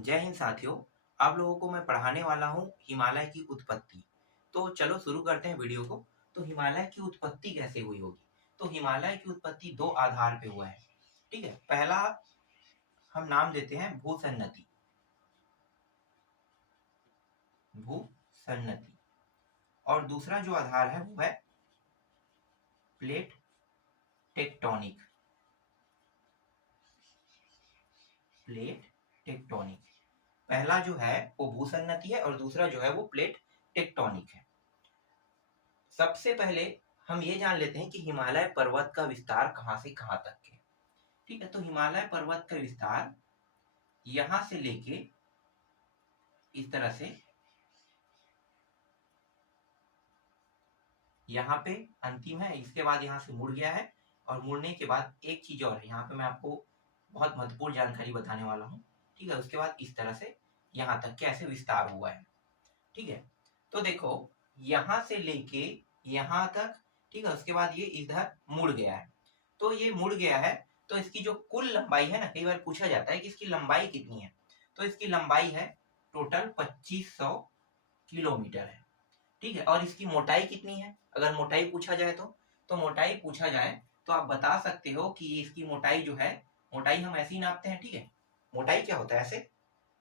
जय हिंद साथियों। आप लोगों को मैं पढ़ाने वाला हूँ हिमालय की उत्पत्ति। तो चलो शुरू करते हैं वीडियो को। तो हिमालय की उत्पत्ति कैसे हुई होगी? तो हिमालय की उत्पत्ति दो आधार पे हुआ है। ठीक है, पहला हम नाम देते हैं भूसन्नति। भूसन्नति। और दूसरा जो आधार है वो है प्लेट टेक्टोनिक। Plate tectonic. पहला जो है वो भूसन्नति है और दूसरा जो है वो प्लेट टेक्टोनिक है। सबसे पहले हम ये जान लेते हैं कि हिमालय पर्वत का विस्तार कहां से कहां तक है। ठीक है, तो हिमालय पर्वत का विस्तार यहां से लेके इस तरह से यहाँ पे अंतिम है, इसके बाद यहाँ से मुड़ गया है। और मुड़ने के बाद एक चीज और है, यहाँ पे मैं आपको बहुत महत्वपूर्ण जानकारी बताने वाला हूँ। ठीक है, उसके बाद इस तरह से यहाँ तक कैसे विस्तार हुआ है। ठीक है, तो देखो यहाँ से लेके यहाँ तक, ठीक है, उसके बाद ये इधर मुड़ गया है। तो ये मुड़ गया है, तो इसकी जो कुल लंबाई है ना, कई बार पूछा जाता है कि इसकी लंबाई कितनी है। तो इसकी लंबाई है टोटल 2500 किलोमीटर है। ठीक है, और इसकी मोटाई कितनी है? अगर मोटाई पूछा जाए तो मोटाई पूछा जाए तो आप बता सकते हो कि इसकी मोटाई जो है, मोटाई हम ऐसे ही नापते हैं। ठीक है, मोटाई क्या होता है ऐसे।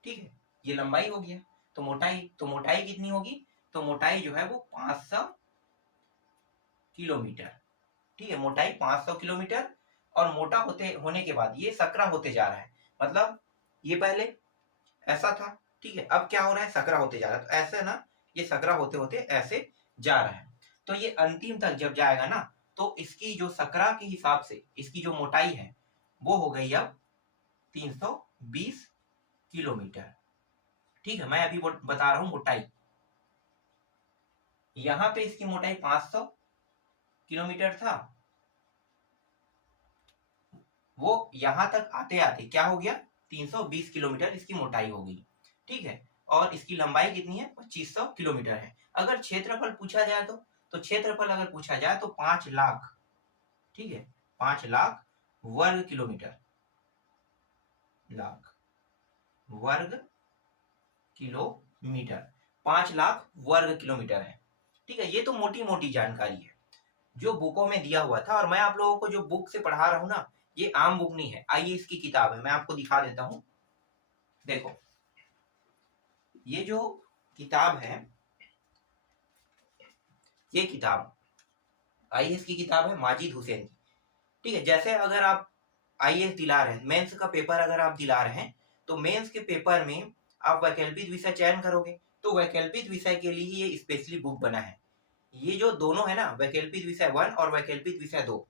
ठीक है, ये लंबाई हो गया, तो मोटाई कितनी होगी? तो मोटाई जो है वो 500 किलोमीटर। ठीक है, मोटाई 500 किलोमीटर। और मोटा होने के बाद ये सकरा होते जा रहा है। मतलब ये पहले ऐसा था, ठीक है, अब क्या हो रहा है, सकरा होते जा रहा है। तो ऐसे ना, ये सकरा होते होते ऐसे जा रहा है। तो ये अंतिम तक जब जाएगा ना, तो इसकी जो सकरा के हिसाब से इसकी जो मोटाई है वो हो गई अब 320 किलोमीटर। ठीक है, मैं अभी बता रहा हूं मोटाई। यहां पे इसकी मोटाई 500 किलोमीटर था, वो यहां तक आते आते क्या हो गया, 320 किलोमीटर इसकी मोटाई हो गई। ठीक है, और इसकी लंबाई कितनी है, 2500 किलोमीटर है। अगर क्षेत्रफल पूछा जाए तो क्षेत्रफल अगर पूछा जाए तो 5 लाख, ठीक है, 5 लाख वर्ग किलोमीटर, लाख वर्ग किलोमीटर, 5 लाख वर्ग किलोमीटर है। ठीक है, ये तो मोटी मोटी जानकारी है जो बुकों में दिया हुआ था। और मैं आप लोगों को जो बुक से पढ़ा रहा हूं ना, ये आम बुक नहीं है, आइए इसकी किताब है, मैं आपको दिखा देता हूं। देखो ये जो किताब है, ये किताब आईएएस की किताब है, माजिद हुसैन की। ठीक है, जैसे अगर आप आईएएस दिला रहे हैं, मेंस का पेपर अगर आप दिला रहे हैं, तो मेंस के पेपर में आप वैकल्पिक विषय चयन करोगे, तो वैकल्पिक विषय के लिए ये स्पेशली बुक बना है। ये जो दोनों है ना, वैकल्पिक विषय 1 और वैकल्पिक विषय 2,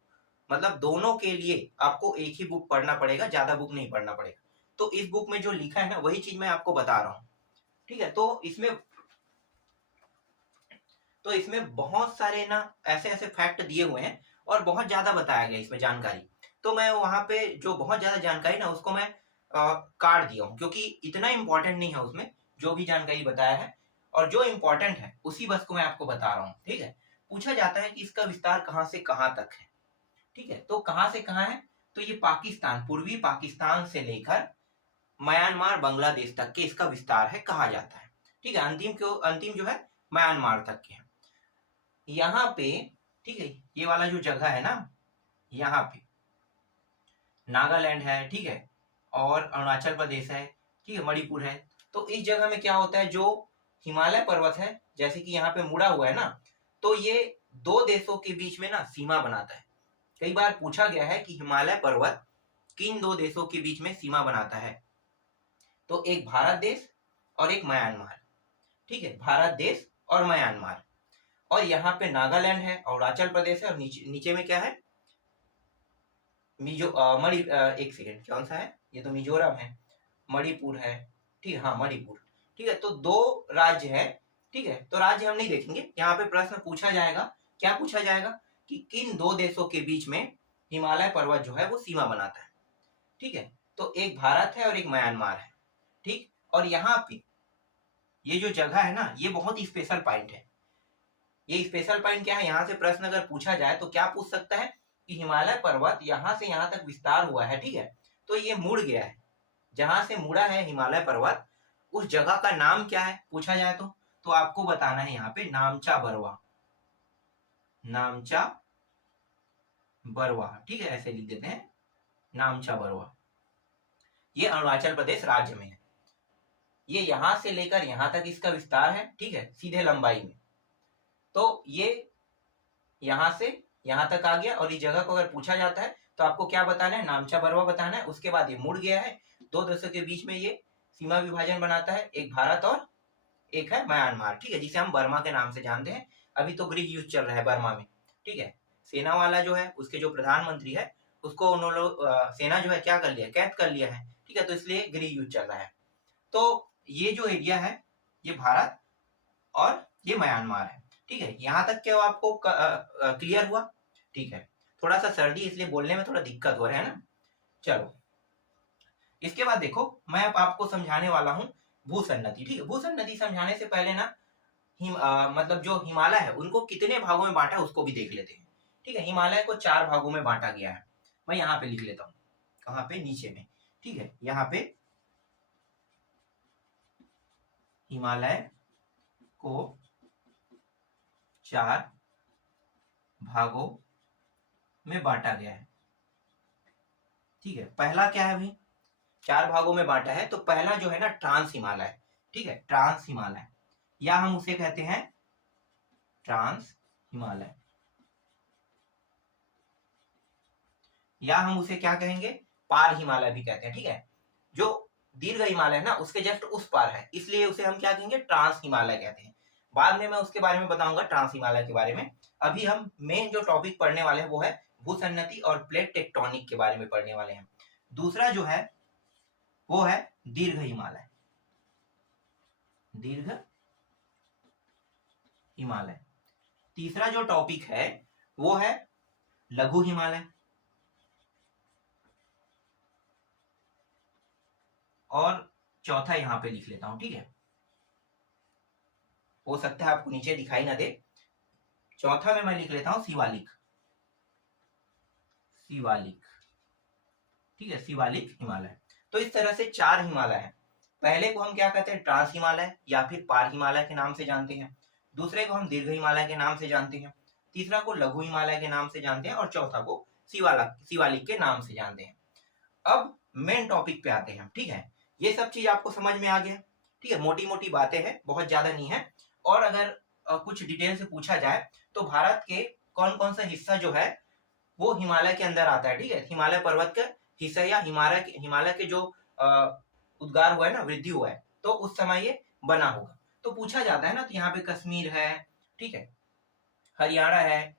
मतलब दोनों के लिए आपको एक ही बुक पढ़ना पड़ेगा, ज्यादा बुक नहीं पढ़ना पड़ेगा। तो इस बुक में जो लिखा है ना, वही चीज मैं आपको बता रहा हूँ। ठीक है, तो इसमें बहुत सारे ना ऐसे ऐसे फैक्ट दिए हुए हैं और बहुत ज्यादा बताया गया इसमें जानकारी। तो मैं वहां पे जो बहुत ज्यादा जानकारी ना, उसको मैं काट दिया हूँ, क्योंकि इतना इंपॉर्टेंट नहीं है उसमें जो भी जानकारी बताया है। और जो इंपॉर्टेंट है उसी बस को मैं आपको बता रहा हूँ। ठीक है, पूछा जाता है कि इसका विस्तार कहाँ से कहाँ तक है। ठीक है, तो कहाँ से कहाँ है, तो ये पाकिस्तान, पूर्वी पाकिस्तान से लेकर म्यांमार बांग्लादेश तक के इसका विस्तार है, कहा जाता है। ठीक है, अंतिम जो है म्यांमार तक के है। यहाँ पे, ठीक है, ये वाला जो जगह है ना, यहाँ पे नागालैंड है, ठीक है, और अरुणाचल प्रदेश है, ठीक है, मणिपुर है। तो इस जगह में क्या होता है, जो हिमालय पर्वत है, जैसे कि यहाँ पे मुड़ा हुआ है ना, तो ये दो देशों के बीच में ना सीमा बनाता है। कई बार पूछा गया है कि हिमालय पर्वत किन दो देशों के बीच में सीमा बनाता है, तो एक भारत देश और एक म्यांमार। ठीक है, भारत देश और म्यांमार। और यहाँ पे नागालैंड है, अरुणाचल प्रदेश है, और नीचे में क्या है, एक सेकेंड, कौन सा है, ये तो मिजोरम है, मणिपुर है। ठीक है, हाँ मणिपुर। ठीक है, तो दो राज्य है। ठीक है, तो राज्य हम नहीं देखेंगे, यहाँ पे प्रश्न पूछा जाएगा, क्या पूछा जाएगा कि किन दो देशों के बीच में हिमालय पर्वत जो है वो सीमा बनाता है। ठीक है, तो एक भारत है और एक म्यांमार है। ठीक, और यहाँ पे ये जो जगह है ना, ये बहुत ही स्पेशल पॉइंट है। ये स्पेशल पॉइंट क्या है, यहाँ से प्रश्न अगर पूछा जाए तो क्या पूछ सकता है कि हिमालय पर्वत यहाँ से यहाँ तक विस्तार हुआ है, ठीक है, तो ये मुड़ गया है। जहां से मुड़ा है हिमालय पर्वत, उस जगह का नाम क्या है पूछा जाए तो आपको बताना है यहाँ पे नामचा बरवा, नामचा बरवा, ठीक है, ऐसे लिख देते हैं नामचा बरवा। ये अरुणाचल प्रदेश राज्य में है। ये यहां से लेकर यहां तक इसका विस्तार है, ठीक है, सीधे लंबाई में। तो ये यहां से यहां तक आ गया, और इस जगह को अगर पूछा जाता है तो आपको क्या बताना है, नामचा बरवा बताना है। उसके बाद ये मुड़ गया है, दो देशों के बीच में ये सीमा विभाजन बनाता है, एक भारत और एक है म्यांमार, ठीक है, जिसे हम बर्मा के नाम से जानते हैं। अभी तो गृह युद्ध चल रहा है बर्मा में, ठीक है। सेना वाला जो है, उसके जो प्रधानमंत्री है, उसको उन्होंने सेना जो है क्या कर लिया, कैद कर लिया है, ठीक है, तो इसलिए गृह युद्ध चल रहा है। तो ये जो एरिया है ये भारत और ये म्यांमार है, ठीक है। यहाँ तक क्या आपको क्लियर हुआ? ठीक है, थोड़ा सा सर्दी इसलिए बोलने में थोड़ा दिक्कत हो रहा है ना। चलो, इसके बाद देखो, मैं अब आपको समझाने वाला हूँ भूसन्नति, ठीक है। भूसन्नति समझाने से पहले ना मतलब जो हिमालय है उनको कितने भागों में बांटा है उसको भी देख लेते हैं, ठीक है। हिमालय को 4 भागों में बांटा गया है। मैं यहाँ पे लिख लेता हूँ, कहाँ पे, नीचे में, ठीक है। यहाँ पे हिमालय को 4 भागों में बांटा गया है, ठीक है। पहला क्या है भाई, 4 भागों में बांटा है, तो पहला जो है ना ट्रांस हिमालय, ठीक है, ट्रांस हिमालय, या हम उसे कहते हैं ट्रांस हिमालय, या हम उसे क्या कहेंगे, पार हिमालय भी कहते हैं, ठीक है। जो दीर्घ हिमालय है ना उसके जस्ट उस पार है, इसलिए उसे हम क्या कहेंगे, ट्रांस हिमालय कहते हैं। बाद में मैं उसके बारे में बताऊंगा, ट्रांस हिमालय के बारे में। अभी हम मेन जो टॉपिक पढ़ने वाले हैं वो है भूसन्नति और प्लेट टेक्टोनिक के बारे में पढ़ने वाले हैं। दूसरा जो है वो है दीर्घ हिमालय, दीर्घ हिमालय। तीसरा जो टॉपिक है वो है लघु हिमालय, और चौथा यहां पे लिख लेता हूं, ठीक है, हो सकता है आपको नीचे दिखाई ना दे। चौथा में मैं लिख लेता हूं शिवालिक, शिवालिक, ठीक है, शिवालिक हिमालय। तो इस तरह से 4 हिमालय है। पहले को हम क्या कहते हैं, ट्रांस हिमालय या फिर पार हिमालय के नाम से जानते हैं। दूसरे को हम दीर्घ हिमालय के नाम से जानते हैं। तीसरा को लघु हिमालय के नाम से जानते हैं, और चौथा को शिवालिक के नाम से जानते हैं। अब मेन टॉपिक पे आते हैं, ठीक है। ये सब चीज आपको समझ में आ गया, ठीक है। मोटी मोटी बातें हैं, बहुत ज्यादा नहीं है। और अगर कुछ डिटेल से पूछा जाए तो भारत के कौन कौन सा हिस्सा जो है वो हिमालय के अंदर आता है, ठीक है। हिमालय पर्वत का हिस्सा, या हिमालय के जो उद्गार हुआ है ना, वृद्धि हुआ है, तो उस समय ये बना होगा। तो पूछा जाता है ना, तो यहाँ पे कश्मीर है, ठीक है, हरियाणा है,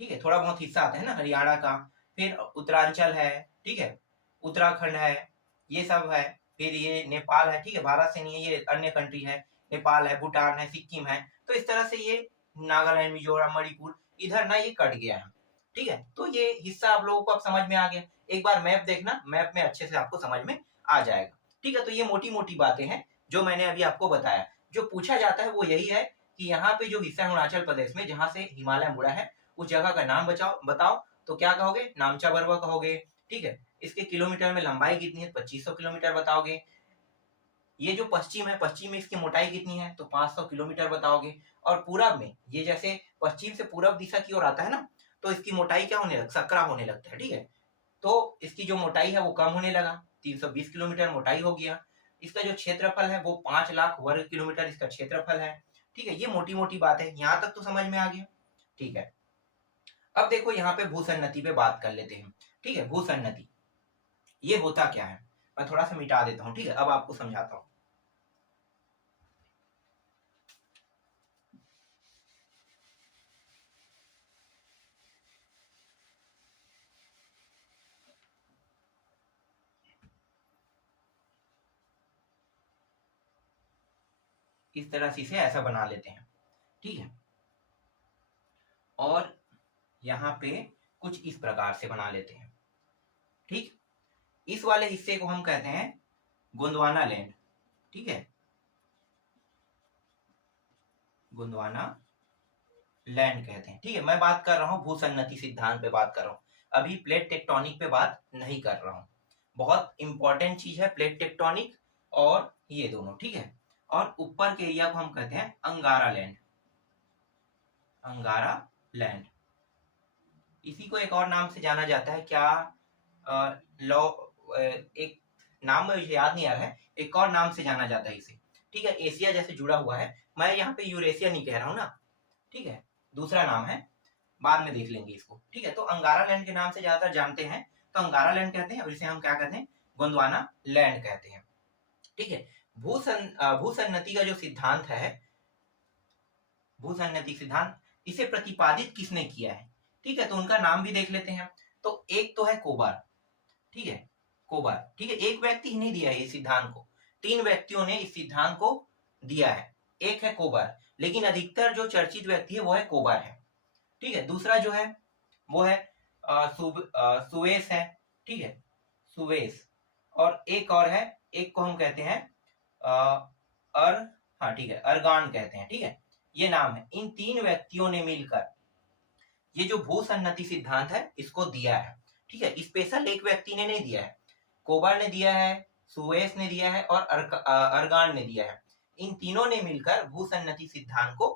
ठीक है, थोड़ा बहुत हिस्सा आता है ना हरियाणा का, फिर उत्तरांचल है, ठीक है, उत्तराखंड है, ये सब है। फिर ये नेपाल है, ठीक है, भारत से नहीं है, ये अन्य कंट्री है, नेपाल है, भूटान है, सिक्किम है। तो इस तरह से ये नागालैंड, मिजोरम, मणिपुर, इधर ना ये कट गया है, ठीक है। तो ये हिस्सा आप लोगों को अब समझ में आ गया। एक बार मैप देखना, मैप में अच्छे से आपको समझ में आ जाएगा, ठीक है। तो ये मोटी मोटी बातें हैं जो मैंने अभी आपको बताया। जो पूछा जाता है वो यही है कि यहाँ पे जो हिस्सा है अरुणाचल प्रदेश में जहां से हिमालय मुड़ा है, उस जगह का नाम बताओ। तो क्या कहोगे, नामचा बरवा कहोगे, ठीक है। इसके किलोमीटर में लंबाई कितनी है, 2500 किलोमीटर बताओगे। ये जो पश्चिम है, पश्चिम में इसकी मोटाई कितनी है, तो 500 किलोमीटर बताओगे। और पूरब में, ये जैसे पश्चिम से पूरब दिशा की ओर आता है ना, तो इसकी मोटाई क्या होने लगता है, सकरा होने लगता है, ठीक है। तो इसकी जो मोटाई है वो कम होने लगा, 320 किलोमीटर मोटाई हो गया। इसका जो क्षेत्रफल है वो 5 लाख वर्ग किलोमीटर इसका क्षेत्रफल है, ठीक है। ये मोटी मोटी बात है, यहाँ तक तो समझ में आ गया, ठीक है। अब देखो यहाँ पे भूसन्नति पे बात कर लेते हैं, ठीक है। भूसन्नति ये होता क्या है, मैं थोड़ा सा मिटा देता हूँ, ठीक है, अब आपको समझाता हूँ। इस तरह से इसे ऐसा बना लेते हैं, ठीक है। और यहाँ पे कुछ इस प्रकार से बना लेते हैं, ठीक। इस वाले हिस्से को हम कहते हैं गोंडवाना लैंड, ठीक है, गोंडवाना लैंड कहते हैं, ठीक है। मैं बात कर रहा हूँ भूसन्नति सिद्धांत पे बात कर रहा हूँ, अभी प्लेट टेक्टोनिक पे बात नहीं कर रहा हूँ। बहुत इंपॉर्टेंट चीज है प्लेट टेक्टोनिक और ये दोनों, ठीक है। और ऊपर के एरिया को हम कहते हैं अंगारा लैंड, अंगारा लैंड। इसी को एक और नाम से जाना जाता है क्या, लॉ, एक नाम मुझे याद नहीं आ रहा है, एक और नाम से जाना जाता है इसे, ठीक है। एशिया जैसे जुड़ा हुआ है, मैं यहाँ पे यूरेशिया नहीं कह रहा हूँ ना, ठीक है, दूसरा नाम है, बाद में देख लेंगे इसको, ठीक है। तो अंगारा लैंड के नाम से ज्यादातर जानते हैं, तो अंगारा लैंड कहते हैं, और इसे हम क्या कहते हैं, गोंडवाना लैंड कहते हैं, ठीक है। भूसन्नति का जो सिद्धांत है, भूसन्नति सिद्धांत, इसे प्रतिपादित किसने किया है, ठीक है, तो उनका नाम भी देख लेते हैं। तो एक तो है कोबार, ठीक है, कोबार, ठीक है। एक व्यक्ति ही नहीं दिया है इस सिद्धांत को, 3 व्यक्तियों ने इस सिद्धांत को दिया है। एक है कोबार, लेकिन अधिकतर जो चर्चित व्यक्ति है वो है कोबार है, ठीक है। दूसरा जो है वो है सुवेस है, ठीक है, सुवेस। और एक और है, एक को हम कहते हैं अर हाँ ठीक है, अर्गान कहते हैं, ठीक है, ये नाम है। इन 3 व्यक्तियों ने मिलकर ये जो भूसन्नति सिद्धांत है इसको दिया है, ठीक है। स्पेशल एक व्यक्ति ने नहीं दिया है, कोबार ने दिया है, सुवेस ने दिया है और अर्गान ने दिया है। इन तीनों ने मिलकर भूसन्नति सिद्धांत को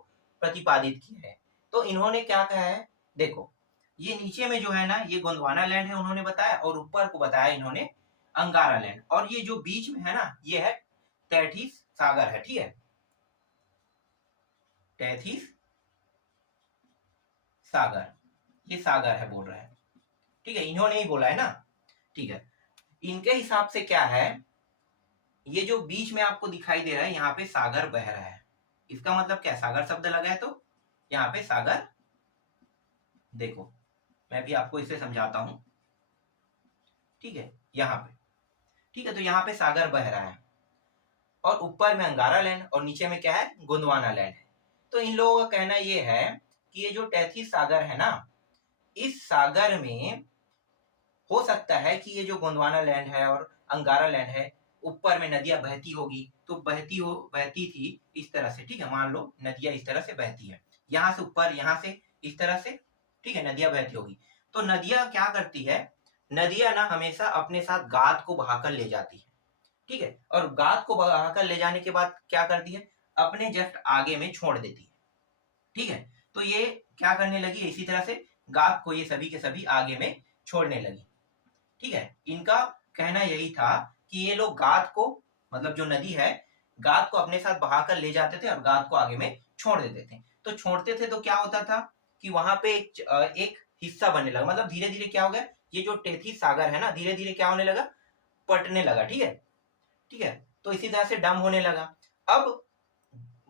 प्रतिपादित किया है। तो इन्होंने क्या कहा है, देखो ये नीचे में जो है ना, ये गोंडवाना लैंड है उन्होंने बताया, और ऊपर को बताया इन्होंने अंगारा लैंड, और ये जो बीच में है ना, ये है तैथिस सागर है, ठीक है, तैथिस सागर, ये सागर है बोल रहा है, ठीक है, इन्होंने ही बोला है ना, ठीक है। इनके हिसाब से क्या है, ये जो बीच में आपको दिखाई दे रहा है यहाँ पे सागर बह रहा है, इसका मतलब क्या, सागर शब्द लगा है तो यहाँ पे सागर, देखो मैं भी आपको इसे समझाता हूं, ठीक है, यहाँ पे, ठीक है, तो यहाँ पे सागर बह रहा है, और ऊपर में अंगारा लैंड, और नीचे में क्या है, गोंडवाना लैंड है। तो इन लोगों का कहना ये है कि ये जो तैथिस सागर है ना, इस सागर में हो सकता है कि ये जो गोंडवाना लैंड है और अंगारा लैंड है, ऊपर में नदियां बहती होगी, तो बहती थी इस तरह से, ठीक है, मान लो नदियां इस तरह से बहती है, यहाँ से ऊपर, यहाँ से इस तरह से, ठीक है, नदियां बहती होगी। तो नदियां क्या करती है, नदियां ना हमेशा अपने साथ गाद को बहाकर ले जाती है, ठीक है, और गाद को बहाकर ले जाने के बाद क्या करती है, अपने जस्ट आगे में छोड़ देती है, ठीक है। तो ये क्या करने लगी, इसी तरह से गाद को ये सभी के सभी आगे में छोड़ने लगी, ठीक है। इनका कहना यही था कि ये लोग गाद को, मतलब जो नदी है, गाद को अपने साथ बहाकर ले जाते थे और गाद को आगे में छोड़ देते थे। तो छोड़ते थे तो क्या होता था कि वहां पे एक हिस्सा बनने लगा, मतलब धीरे धीरे क्या हो गया, ये जो तैथिस सागर है ना, धीरे धीरे क्या होने लगा, पटने लगा, ठीक है, ठीक है। तो इसी तरह से डम होने लगा। अब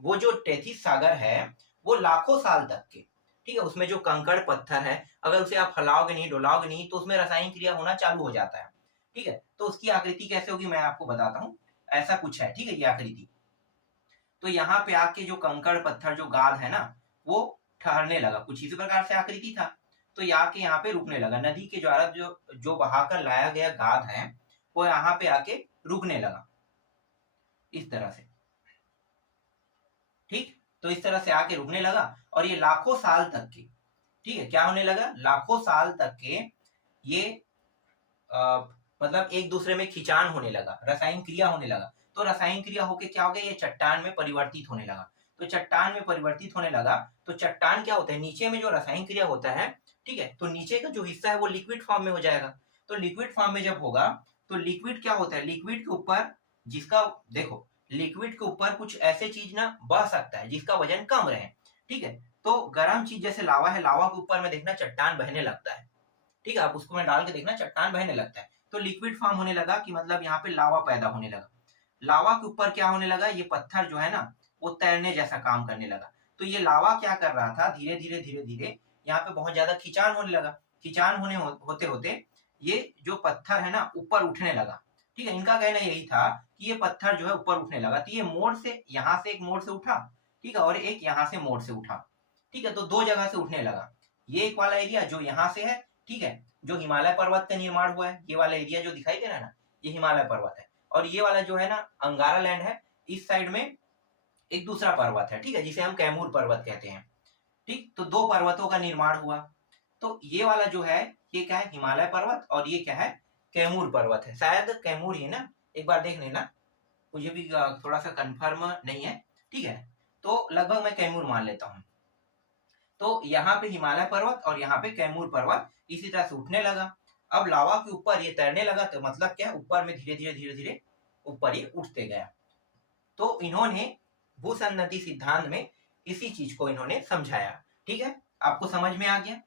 वो जो तैथिस सागर है वो लाखों साल तक के, ठीक है, उसमें जो कंकड़ पत्थर है, अगर उसे आप हिलाओगे नहीं, डोलाओगे नहीं, तो उसमें रासायनिक क्रिया होना चालू हो जाता है, ठीक है। तो उसकी आकृति कैसे होगी मैं आपको बताता हूँ, ऐसा कुछ है, ठीक है, ये आकृति। तो यहाँ पे आके जो कंकड़ पत्थर, जो गाद है ना, वो ठहरने लगा, कुछ इसी प्रकार से आकृति था। तो यहाँ पे रुकने लगा, नदी के द्वारा जो जो बहाकर लाया गया गाद है वो यहाँ पे आके रुकने लगा, इस तरह से, ठीक। तो इस तरह से आके रुकने लगा, और ये लाखों साल तक के, ठीक है, क्या होने लगा, लाखों साल तक के ये मतलब एक दूसरे में खिंचान होने लगा, रासायनिक क्रिया होने लगा। तो रासायनिक क्रिया होके क्या हो गया, ये चट्टान में परिवर्तित होने लगा। तो चट्टान में परिवर्तित होने लगा, तो चट्टान क्या होता है, नीचे में जो रासायनिक क्रिया होता है, ठीक है, तो नीचे का जो हिस्सा है वो लिक्विड फॉर्म में हो जाएगा। तो लिक्विड फॉर्म में जब होगा, तो लिक्विड क्या होता है, लिक्विड के ऊपर, जिसका, देखो लिक्विड के ऊपर कुछ ऐसे चीज ना बह सकता है जिसका वजन कम रहे, ठीक है। तो गर्म चीज जैसे लावा है, लावा के ऊपर में देखना चट्टान बहने लगता है, ठीक है, आप उसको में डाल के देखना चट्टान बहने लगता है। तो लिक्विड फॉर्म होने लगा कि मतलब यहाँ पे लावा पैदा होने लगा। लावा के ऊपर क्या होने लगा, ये पत्थर जो है ना वो तैरने जैसा काम करने लगा। तो ये लावा क्या कर रहा था, धीरे धीरे धीरे धीरे यहाँ पे बहुत ज्यादा खिंचान होने लगा। खिंचान होते होते ये जो पत्थर है ना ऊपर उठने लगा, ठीक है। इनका कहना यही था कि ये पत्थर जो है ऊपर उठने लगा, तो ये मोड़ से, यहाँ से एक मोड़ से उठा, ठीक है, और एक यहाँ से मोड़ से उठा, ठीक है। तो 2 जगह से उठने लगा। ये एक वाला एरिया जो यहाँ से है, ठीक है, जो हिमालय पर्वत का निर्माण हुआ है, ये वाला एरिया जो दिखाई दे रहा है ना, ये हिमालय पर्वत है। और ये वाला जो है ना अंगारा लैंड है, इस साइड में एक दूसरा पर्वत है, ठीक है, जिसे हम कैमूर पर्वत कहते हैं, ठीक। तो 2 पर्वतों का निर्माण हुआ। तो ये वाला जो है, ये क्या है, हिमालय पर्वत, और ये क्या है, कैमूर पर्वत है, शायद कैमूर ही है ना, एक बार देख लेना, मुझे भी थोड़ा सा कंफर्म नहीं है, ठीक है। तो लगभग मैं कैमूर मान लेता हूँ। तो यहाँ पे हिमालय पर्वत और यहाँ पे कैमूर पर्वत इसी तरह से उठने लगा। अब लावा के ऊपर ये तैरने लगा, तो मतलब क्या, ऊपर में धीरे धीरे धीरे धीरे ऊपर ये उठते गया। तो इन्होंने भूसन्नति सिद्धांत में इसी चीज को इन्होंने समझाया। ठीक है, आपको समझ में आ गया।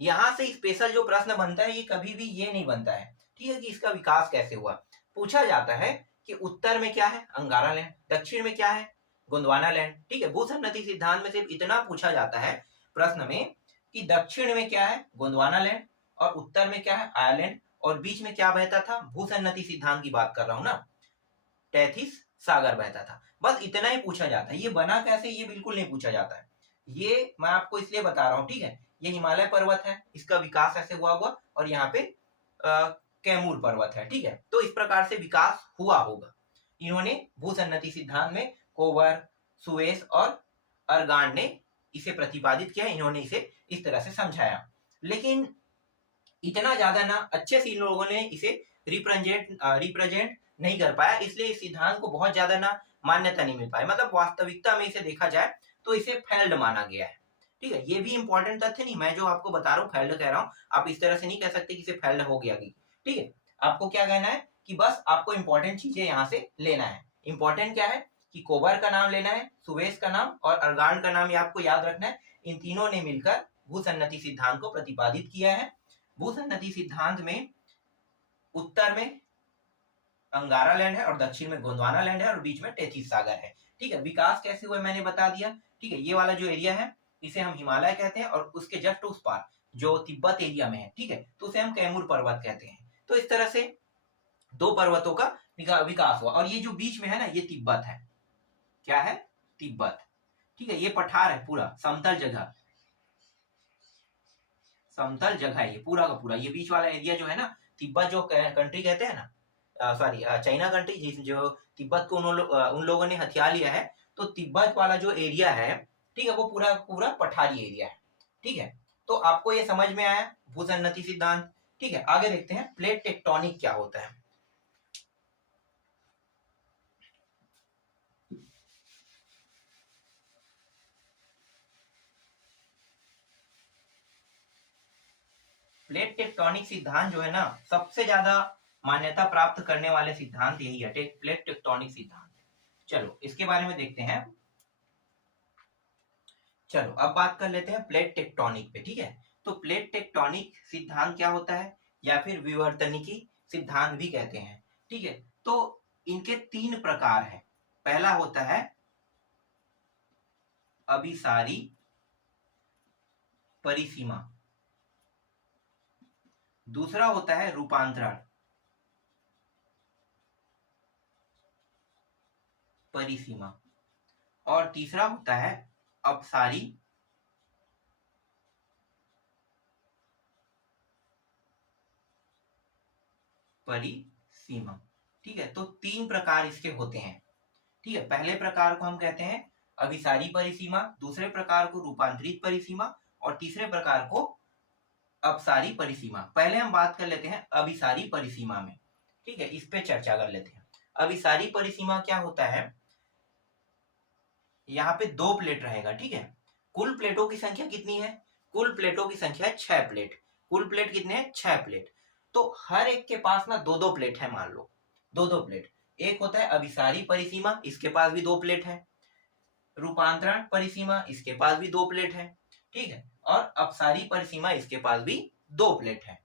यहाँ से स्पेशल जो प्रश्न बनता है, ये कभी भी ये नहीं बनता है, ठीक है, कि इसका विकास कैसे हुआ। पूछा जाता है कि उत्तर में क्या है, अंगारा लैंड, दक्षिण में क्या है, गोंडवाना लैंड। ठीक है, भूसन्नति सिद्धांत में सिर्फ इतना पूछा जाता है प्रश्न में कि दक्षिण में क्या है, गोंडवाना लैंड, और उत्तर में क्या है, आयरलैंड, और बीच में क्या बहता था, भूसन्नति सिद्धांत की बात कर रहा हूं ना, टेथिस सागर बहता था। बस इतना ही पूछा जाता है। ये बना कैसे, ये बिल्कुल नहीं पूछा जाता है। ये मैं आपको इसलिए बता रहा हूँ, ठीक है। ये हिमालय पर्वत है, इसका विकास ऐसे हुआ होगा, और यहाँ पे कैमूर पर्वत है, ठीक है। तो इस प्रकार से विकास हुआ होगा। इन्होंने भूसन्नति सिद्धांत में कोवर, सुएस और अर्गान ने इसे प्रतिपादित किया, इन्होंने इसे इस तरह से समझाया। लेकिन इतना ज्यादा ना अच्छे से इन लोगों ने इसे रिप्रेजेंट नहीं कर पाया, इसलिए इस सिद्धांत को बहुत ज्यादा ना मान्यता नहीं मिल पाई। मतलब वास्तविकता में इसे देखा जाए तो इसे फेल्ड माना गया है, ठीक है। ये भी इंपॉर्टेंट तथ्य नहीं, मैं जो आपको बता रहा हूँ फेल्ड कह रहा हूँ, आप इस तरह से नहीं कह सकते कि इसे फेल्ड हो गया, ठीक है। आपको क्या कहना है कि बस आपको इंपॉर्टेंट चीजें यहाँ से लेना है। इंपॉर्टेंट क्या है कि कोबर का नाम लेना है, सुवेस का नाम और अर्गान का नाम आपको याद रखना है। इन तीनों ने मिलकर भूसन्नति सिद्धांत को प्रतिपादित किया है। भूसन्नति सिद्धांत में उत्तर में अंगारा लैंड है और दक्षिण में गोंडवाना लैंड है और बीच में टेथिस सागर है, ठीक है। विकास कैसे हुआ मैंने बता दिया, ठीक है। ये वाला जो एरिया है इसे हम हिमालय कहते हैं, और उसके जस्ट उस पार जो तिब्बत एरिया में है, ठीक है, तो उसे हम कैमूर पर्वत कहते हैं। तो इस तरह से दो पर्वतों का विकास हुआ। और ये जो बीच में है ना, ये तिब्बत है। क्या है, तिब्बत, ठीक है। ये पठार है, पूरा समतल जगह, समतल जगह है ये पूरा का पूरा। ये बीच वाला एरिया जो है ना, तिब्बत जो कंट्री कहते हैं ना, सॉरी चाइना कंट्री, जो तिब्बत को उन लोगों ने हथिया लिया है, तो तिब्बत वाला जो एरिया है, ठीक है, वो पूरा पूरा पठारी एरिया है, ठीक है। तो आपको ये समझ में आया भूसन्नति सिद्धांत, ठीक है। आगे देखते हैं प्लेट टेक्टोनिक क्या होता है। प्लेट टेक्टोनिक सिद्धांत जो है ना, सबसे ज्यादा मान्यता प्राप्त करने वाले सिद्धांत यही है, प्लेट टेक्टोनिक सिद्धांत। चलो इसके बारे में देखते हैं। चलो अब बात कर लेते हैं प्लेट टेक्टोनिक पे, ठीक है। तो प्लेट टेक्टोनिक सिद्धांत क्या होता है, या फिर विवर्तनिकी सिद्धांत भी कहते हैं, ठीक है। तो इनके तीन प्रकार है। पहला होता है अभिसारी परिसीमा, दूसरा होता है रूपांतरण परिसीमा, और तीसरा होता है अपसारी परिसीमा, ठीक है। तो तीन प्रकार इसके होते हैं, ठीक है। पहले प्रकार को हम कहते हैं अभिसारी परिसीमा, दूसरे प्रकार को रूपांतरित परिसीमा, और तीसरे प्रकार को अपसारी परिसीमा। पहले हम बात कर लेते हैं अभिसारी परिसीमा में, ठीक है, इस पे चर्चा कर लेते हैं। अभिसारी परिसीमा क्या होता है, यहाँ पे दो प्लेट रहेगा, ठीक है। कुल प्लेटों की संख्या कितनी है, कुल प्लेटों की संख्या है 6 प्लेट। कुल प्लेट कितने हैं, 6 प्लेट। तो हर एक के पास ना दो दो प्लेट है, मान लो दो दो प्लेट। एक होता है अभिसारी परिसीमा, इसके पास भी 2 प्लेट है। रूपांतरण परिसीमा, इसके पास भी 2 प्लेट है, ठीक है। और अपसारी परिसीमा, इसके पास भी 2 प्लेट है,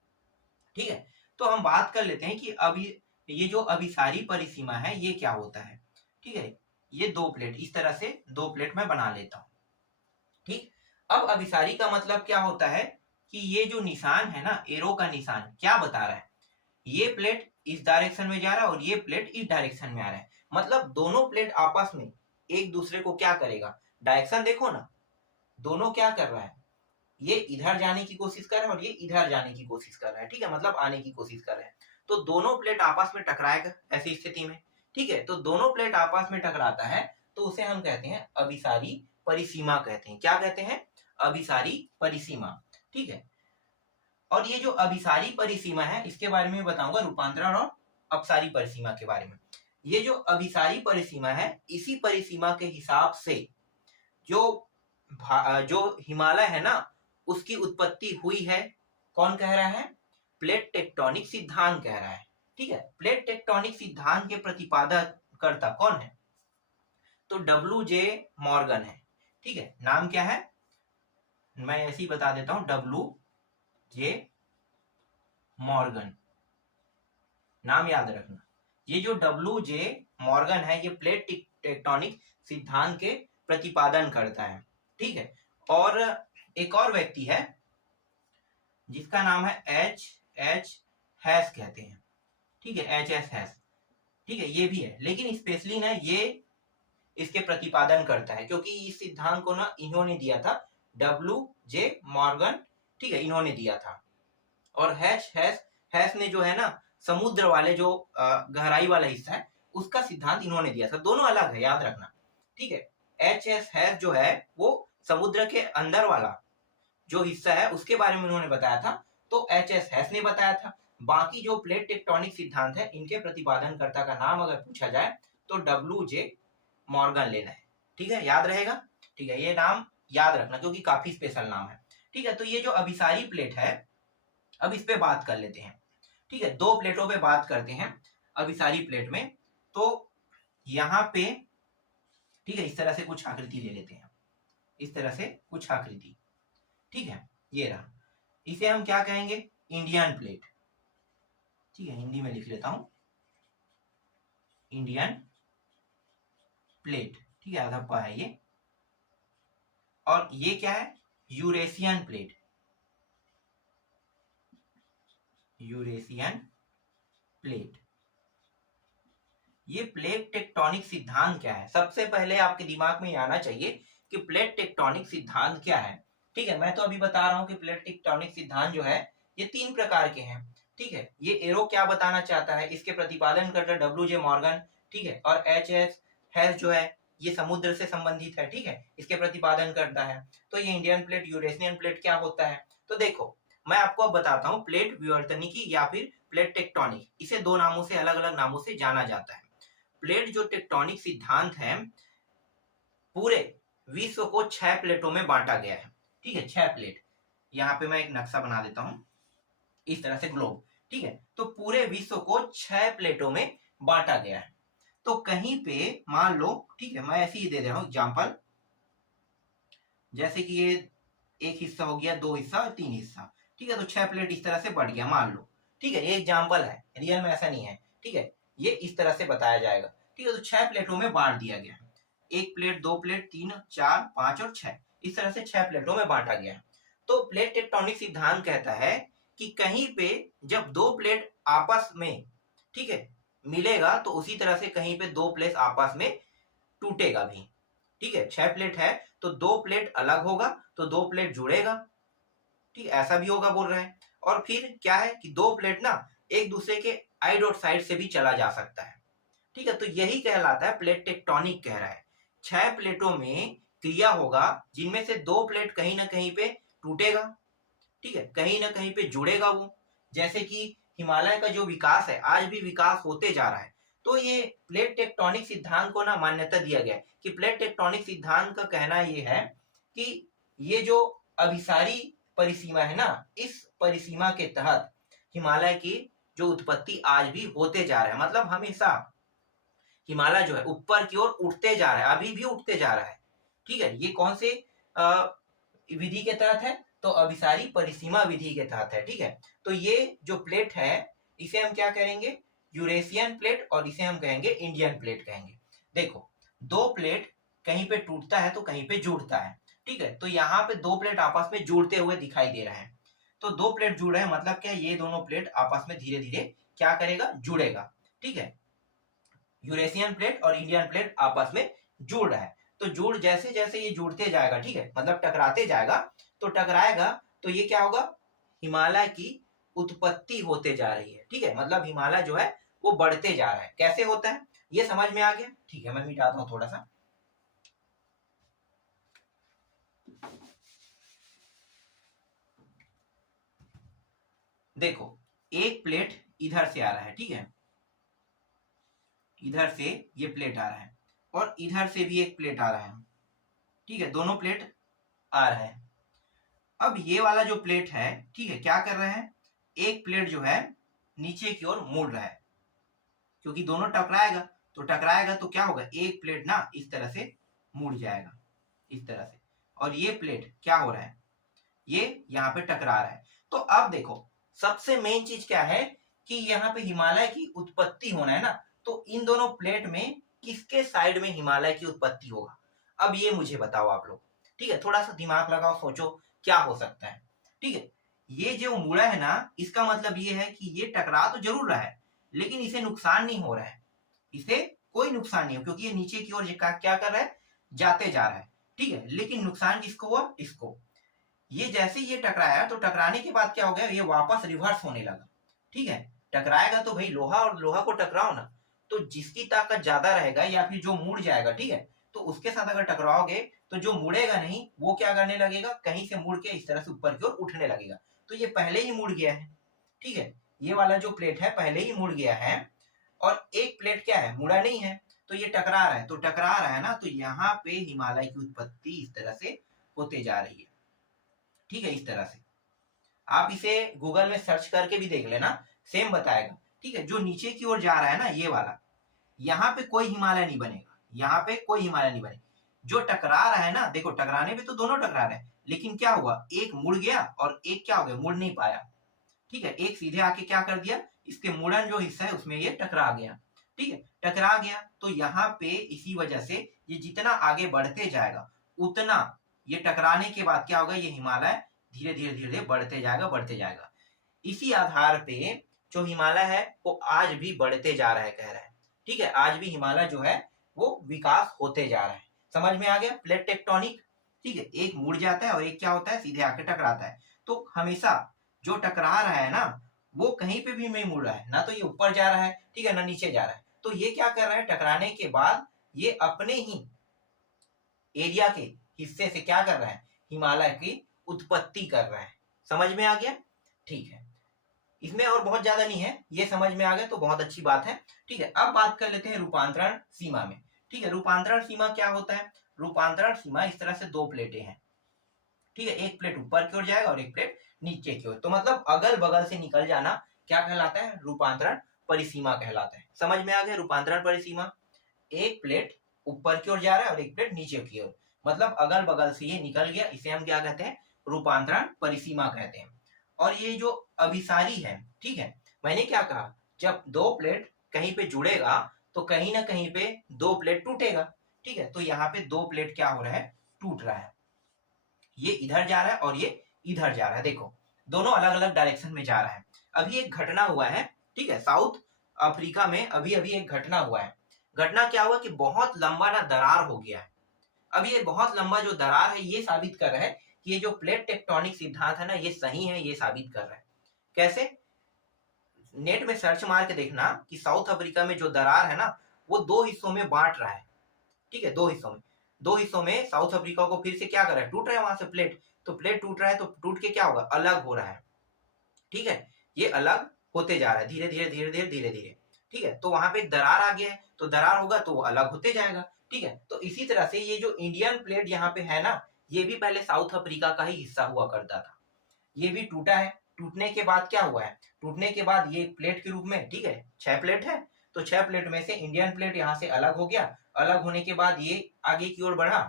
ठीक है। तो हम बात कर लेते हैं कि अभी ये जो अभिसारी परिसीमा है ये क्या होता है, ठीक है। ये 2 प्लेट, इस तरह से 2 प्लेट मैं बना लेता हूं, ठीक। अब अभिसारी का मतलब क्या होता है कि ये जो निशान है ना, एरो का निशान क्या बता रहा है, ये प्लेट इस डायरेक्शन में जा रहा है और ये प्लेट इस डायरेक्शन में आ रहा है। मतलब दोनों प्लेट आपस में एक दूसरे को क्या करेगा, डायरेक्शन देखो ना, दोनों क्या कर रहा है, ये इधर जाने की कोशिश कर रहा है और ये इधर जाने की कोशिश कर रहा है, ठीक है, मतलब आने की कोशिश कर रहे हैं। तो दोनों प्लेट आपस में टकराएगा ऐसी स्थिति में, ठीक है। तो दोनों प्लेट आपस में टकराता है तो उसे हम कहते हैं अभिसारी परिसीमा कहते हैं। क्या कहते हैं, अभिसारी परिसीमा, ठीक है। और ये जो अभिसारी परिसीमा है इसके बारे में बताऊंगा, रूपांतरण और अपसारी परिसीमा के बारे में। ये जो अभिसारी परिसीमा है, इसी परिसीमा के हिसाब से जो जो हिमालय है ना उसकी उत्पत्ति हुई है। कौन कह रहा है? प्लेट टेक्टोनिक सिद्धांत कह रहा है। ठीक है, प्लेट टेक्टोनिक सिद्धांत के प्रतिपादक करता कौन है? तो WJ मॉर्गन है। ठीक है, नाम क्या है मैं ऐसे ही बता देता हूं, WJ मॉर्गन, नाम याद रखना। ये जो WJ मॉर्गन है ये प्लेट टेक्टोनिक सिद्धांत के प्रतिपादन करता है। ठीक है, और एक और व्यक्ति है जिसका नाम है H हैस कहते हैं। ठीक है, HS हैस। ठीक है, ये भी है, लेकिन स्पेशली ना ये इसके प्रतिपादन करता है क्योंकि इस सिद्धांत को ना इन्होंने दिया था, WJ मॉर्गन। ठीक है, इन्होंने दिया था। और हैस ने जो है ना समुद्र वाले जो गहराई वाला हिस्सा है उसका सिद्धांत इन्होंने दिया था। दोनों अलग है, याद रखना। ठीक है, HS हैस जो है वो समुद्र के अंदर वाला जो हिस्सा है उसके बारे में उन्होंने बताया था, तो HS हैस ने बताया था। बाकी जो प्लेट टेक्टोनिक सिद्धांत है इनके प्रतिपादनकर्ता का नाम अगर पूछा जाए तो WJ मॉर्गन लेना है। ठीक है, याद रहेगा। ठीक है, ये नाम याद रखना क्योंकि काफी स्पेशल नाम है। ठीक है, तो ये जो अभिसारी प्लेट है अब इस पे बात कर लेते हैं। ठीक है, दो प्लेटों पे बात करते हैं अभिसारी प्लेट में। तो यहाँ पे ठीक है इस तरह से कुछ आकृति ले लेते हैं, इस तरह से कुछ आकृति। ठीक है, ये रहा, इसे हम क्या कहेंगे? Indian plate. ठीक है, हिंदी में लिख लेता हूं, इंडियन प्लेट। ठीक है, अधप्पा है ये। और ये क्या है? Eurasian plate, Eurasian plate. ये प्लेट टेक्टोनिक सिद्धांत क्या है? सबसे पहले आपके दिमाग में आना चाहिए कि प्लेट टेक्टोनिक सिद्धांत क्या है। ठीक है, मैं तो अभी बता रहा हूं कि प्लेट टेक्टोनिक सिद्धांत जो है ये 3 प्रकार के हैं। ठीक है, ये एरो क्या बताना चाहता है, इसके प्रतिपादन करता WJ मॉर्गन। ठीक है, और HS हैस जो है ये समुद्र से संबंधित है। ठीक है, इसके प्रतिपादन करता है। तो ये इंडियन प्लेट, यूरेशियन प्लेट क्या होता है? तो देखो मैं आपको अब बताता हूँ, प्लेट विवर्तनिकी या फिर प्लेट टेक्टोनिक, इसे दो नामों से, अलग अलग नामों से जाना जाता है। प्लेट जो टेक्टोनिक सिद्धांत है पूरे विश्व को 6 प्लेटों में बांटा गया है। ठीक है, 6 प्लेट। यहाँ पे मैं एक नक्शा बना देता हूं इस तरह से, ग्लोब। ठीक है, तो पूरे विश्व को 6 प्लेटों में बांटा गया है। तो कहीं पे मान लो, ठीक है मैं ऐसे ही दे रहा हूं एग्जाम्पल, जैसे कि ये एक हिस्सा हो गया, 2 हिस्सा और 3 हिस्सा। ठीक है, तो 6 प्लेट इस तरह से बढ़ गया मान लो। ठीक है, ये एग्जाम्पल है, रियल में ऐसा नहीं है। ठीक है, ये इस तरह से बताया जाएगा। ठीक है, तो 6 प्लेटों में बांट दिया गया। 1 प्लेट, 2 प्लेट, 3, 4, 5 और 6, इस तरह से 6 प्लेटों में बांटा गया। तो प्लेट टेक्टोनिक सिद्धांत कहता है कि कहीं पे जब 2 प्लेट आपस में, ठीक है, मिलेगा तो उसी तरह से कहीं पे 2 प्लेट आपस में टूटेगा भी। ठीक है, 6 प्लेट है तो 2 प्लेट अलग होगा तो 2 प्लेट जुड़ेगा। ठीक, ऐसा भी होगा बोल रहे हैं। और फिर क्या है कि 2 प्लेट ना एक दूसरे के आई डॉट साइड से भी चला जा सकता है। ठीक है, तो यही कहलाता है प्लेट टेक्टोनिक कह रहा है। 6 प्लेटों में क्रिया होगा जिनमें से 2 प्लेट कहीं ना कहीं पे टूटेगा। ठीक है, कहीं ना कहीं पे जुड़ेगा वो। जैसे कि हिमालय का जो विकास है आज भी विकास होते जा रहा है। तो ये प्लेट टेक्टोनिक सिद्धांत को ना मान्यता दिया गया है कि प्लेट टेक्टोनिक सिद्धांत का कहना ये है कि ये जो अभिसारी परिसीमा है ना, इस परिसीमा के तहत हिमालय की जो उत्पत्ति आज भी होते जा रहा है। मतलब हमेशा हिमालय जो है ऊपर की ओर उठते जा रहा है, अभी भी उठते जा रहा है। ठीक है, ये कौन से विधि के तहत है? तो अभिसारी परिसीमा विधि के तहत है। ठीक है, तो ये जो प्लेट है इसे हम क्या कहेंगे? यूरेशियन प्लेट, और इसे हम कहेंगे इंडियन प्लेट कहेंगे। देखो 2 प्लेट कहीं पे टूटता है तो कहीं पे जुड़ता है। ठीक है, तो यहाँ पे 2 प्लेट आपस में जुड़ते हुए दिखाई दे रहे हैं। तो 2 प्लेट जुड़ रहे हैं मतलब क्या? ये दोनों प्लेट आपस में धीरे धीरे क्या करेगा? जुड़ेगा। ठीक है, यूरेशियन प्लेट और इंडियन प्लेट आपस में जुड़ रहा है। तो जुड़ जैसे जैसे ये जुड़ते जाएगा, ठीक है, मतलब टकराते जाएगा, तो टकराएगा तो ये क्या होगा? हिमालय की उत्पत्ति होते जा रही है। ठीक है, मतलब हिमालय जो है वो बढ़ते जा रहा है। कैसे होता है ये समझ में आ गया? ठीक है, मैं मिटाता हूं थोड़ा सा। देखो एक प्लेट इधर से आ रहा है, ठीक है, इधर से ये प्लेट आ रहा है और इधर से भी एक प्लेट आ रहा है, ठीक है, दोनों प्लेट आ रहा है। अब ये वाला जो प्लेट है, ठीक है, क्या कर रहे हैं, एक प्लेट जो है नीचे की ओर मुड़ रहा है, क्योंकि दोनों टकराएगा, तो टकराएगा तो क्या होगा, एक प्लेट ना इस तरह से मुड़ जाएगा, इस तरह से, और ये प्लेट क्या हो रहा है, ये यहाँ पे टकरा रहा है। तो अब देखो सबसे मेन चीज क्या है कि यहाँ पे हिमालय की उत्पत्ति होना है ना, तो इन दोनों प्लेट में किसके साइड में हिमालय की उत्पत्ति होगा, अब ये मुझे बताओ आप लोग, ठीक है, थोड़ा सा दिमाग लगाओ, सोचो क्या हो सकता है। ठीक है, ये जो मुड़ा है ना, इसका मतलब ये है कि ये टकरा तो जरूर रहा है लेकिन इसे नुकसान नहीं हो रहा है, इसे कोई नुकसान नहीं हो, क्योंकि ये नीचे की ओर क्या कर रहा है, जाते जा रहा है, ठीक है, लेकिन नुकसान किसको हुआ, इसको। ये जैसे ये टकराया तो टकराने के बाद क्या हो गया, ये वापस रिवर्स होने लगा, ठीक है, टकराएगा तो भाई लोहा और लोहा को टकराओ ना, तो जिसकी ताकत ज्यादा रहेगा या फिर जो मुड़ जाएगा, ठीक है, तो उसके साथ अगर टकराओगे तो जो मुड़ेगा नहीं वो क्या करने लगेगा, कहीं से मुड़ के इस तरह से ऊपर की ओर उठने लगेगा, तो ये पहले ही मुड़ गया है, ठीक है, ये वाला जो प्लेट है पहले ही मुड़ गया है, और एक प्लेट क्या है, मुड़ा नहीं है, तो ये टकरा रहा है, तो टकरा रहा है ना, तो यहाँ पे हिमालय की उत्पत्ति इस तरह से होते जा रही है, ठीक है, इस तरह से। आप इसे गूगल में सर्च करके भी देख लेना, सेम बताएगा, ठीक है, जो नीचे की ओर जा रहा है ना ये वाला, यहाँ पे कोई हिमालय नहीं बनेगा, यहाँ पे कोई हिमालय नहीं बनेगा, जो टकरा रहा है ना, देखो टकराने पे तो दोनों टकरा रहे हैं, लेकिन क्या हुआ, एक मुड़ गया और एक क्या हो गया, मुड़ नहीं पाया, ठीक है, एक सीधे आके क्या कर दिया, इसके मुड़न जो हिस्सा है उसमें ये टकरा गया, ठीक है, टकरा गया, तो यहाँ पे इसी वजह से ये जितना आगे बढ़ते जाएगा उतना ये टकराने के बाद क्या होगा, ये हिमालय धीरे धीरे धीरे धीरे बढ़ते जाएगा, बढ़ते जाएगा। इसी आधार पे जो हिमालय है वो आज भी बढ़ते जा रहा है, कह रहा है, ठीक है, आज भी हिमालय जो है वो विकास होते जा रहा है। समझ में आ गया, प्लेट टेक्टोनिक, ठीक है, एक मुड़ जाता है और एक क्या होता है, सीधे आके टकराता है, तो हमेशा जो टकरा रहा है ना वो कहीं पे भी नहीं मुड़ रहा है, ना तो ये ऊपर जा रहा है, ठीक है, ना नीचे जा रहा है, तो ये क्या कर रहा है, टकराने के बाद ये अपने ही एरिया के हिस्से से क्या कर रहा है, हिमालय की उत्पत्ति कर रहा है। समझ में आ गया, ठीक है, इसमें और बहुत ज्यादा नहीं है, ये समझ में आ गया तो बहुत अच्छी बात है। ठीक है, अब बात कर लेते हैं रूपांतरण सीमा में। ठीक है, रूपांतरण सीमा क्या होता है, रूपांतरण सीमा इस तरह से दो प्लेटें हैं, ठीक है, एक प्लेट ऊपर की ओर जाएगा और एक प्लेट नीचे की ओर, तो मतलब अगल बगल से निकल जाना क्या कहलाता है, रूपांतरण परिसीमा कहलाता है। समझ में आ गया, रूपांतरण परिसीमा, एक प्लेट ऊपर की ओर जा रहा है और एक प्लेट नीचे की ओर, मतलब अगल बगल से ये निकल गया, इसे हम क्या कहते हैं, रूपांतरण परिसीमा कहते हैं। और ये जो अभिसारी है, ठीक है, मैंने क्या कहा, जब दो प्लेट कहीं पे जुड़ेगा तो कहीं ना कहीं पे दो प्लेट टूटेगा, ठीक है, तो यहाँ पे दो प्लेट क्या हो रहा है, टूट रहा है, ये इधर जा रहा है और ये इधर जा रहा है, देखो दोनों अलग अलग डायरेक्शन में जा रहा है। अभी एक घटना हुआ है, ठीक है, साउथ अफ्रीका में अभी अभी एक घटना हुआ है। घटना क्या हुआ कि बहुत लंबा ना दरार हो गया है। अब ये बहुत लंबा जो दरार है ये साबित कर रहा है कि ये जो प्लेट टेक्टोनिक सिद्धांत है ना ये सही है, ये साबित कर रहा है। कैसे, नेट में सर्च मार के देखना कि साउथ अफ्रीका में जो दरार है ना वो दो हिस्सों में बांट रहा है, ठीक है, दो हिस्सों में साउथ अफ्रीका को फिर से क्या कर रहा है, टूट रहा है वहां से प्लेट, तो प्लेट टूट रहा है तो टूट के क्या होगा, अलग हो रहा है, ठीक है, ये अलग होते जा रहा है धीरे धीरे धीरे धीरे धीरे धीरे, ठीक है, तो वहां पे एक दरार आ गया है, तो दरार होगा तो वो अलग होते जाएगा, ठीक है, तो इसी तरह से ये जो इंडियन प्लेट यहाँ पे है ना ये भी पहले साउथ अफ्रीका का ही हिस्सा हुआ करता था, ये भी टूटा है, टूटने के बाद क्या हुआ है, टूटने के बाद ये प्लेट के रूप में, ठीक है, 6 प्लेट है, तो 6 प्लेट में से इंडियन प्लेट यहाँ से अलग हो गया, अलग होने के बाद ये आगे की ओर बढ़ा,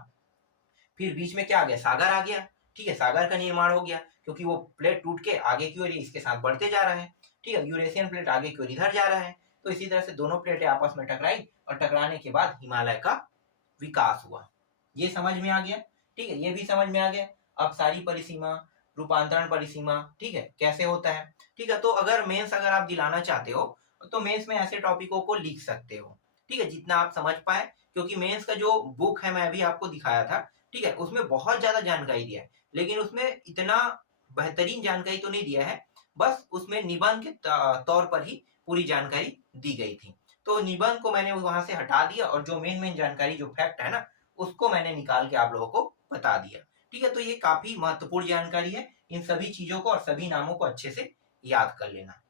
फिर बीच में क्या आ गया, सागर आ गया, ठीक है, सागर का निर्माण हो गया, क्योंकि वो प्लेट टूट के आगे की ओर इसके साथ बढ़ते जा रहा है, ठीक है, यूरेशियन प्लेट आगे की ओर इधर जा रहा है, तो इसी तरह से दोनों प्लेटें आपस में टकराई और टकराने के बाद हिमालय का विकास हुआ। ये समझ में आ गया, ठीक है, ये भी समझ में आ गया। अब सारी परिसीमा, रूपांतरण परिसीमा, ठीक है, कैसे होता है, ठीक है, तो अगर मेंस अगर आप दिलाना चाहते हो तो मेंस में ऐसे टॉपिकों को लिख सकते हो, ठीक है, जितना आप समझ पाए, क्योंकि मेंस का जो बुक है मैं अभी आपको दिखाया था, ठीक है, उसमें बहुत ज्यादा जानकारी दिया है, लेकिन उसमें इतना बेहतरीन जानकारी तो नहीं दिया है, बस उसमें निबंध के तौर पर ही पूरी जानकारी दी गई थी, तो निबंध को मैंने वहां से हटा दिया और जो मेन मेन जानकारी जो फैक्ट है ना उसको मैंने निकाल के आप लोगों को बता दिया, ठीक है, तो ये काफी महत्वपूर्ण जानकारी है, इन सभी चीजों को और सभी नामों को अच्छे से याद कर लेना।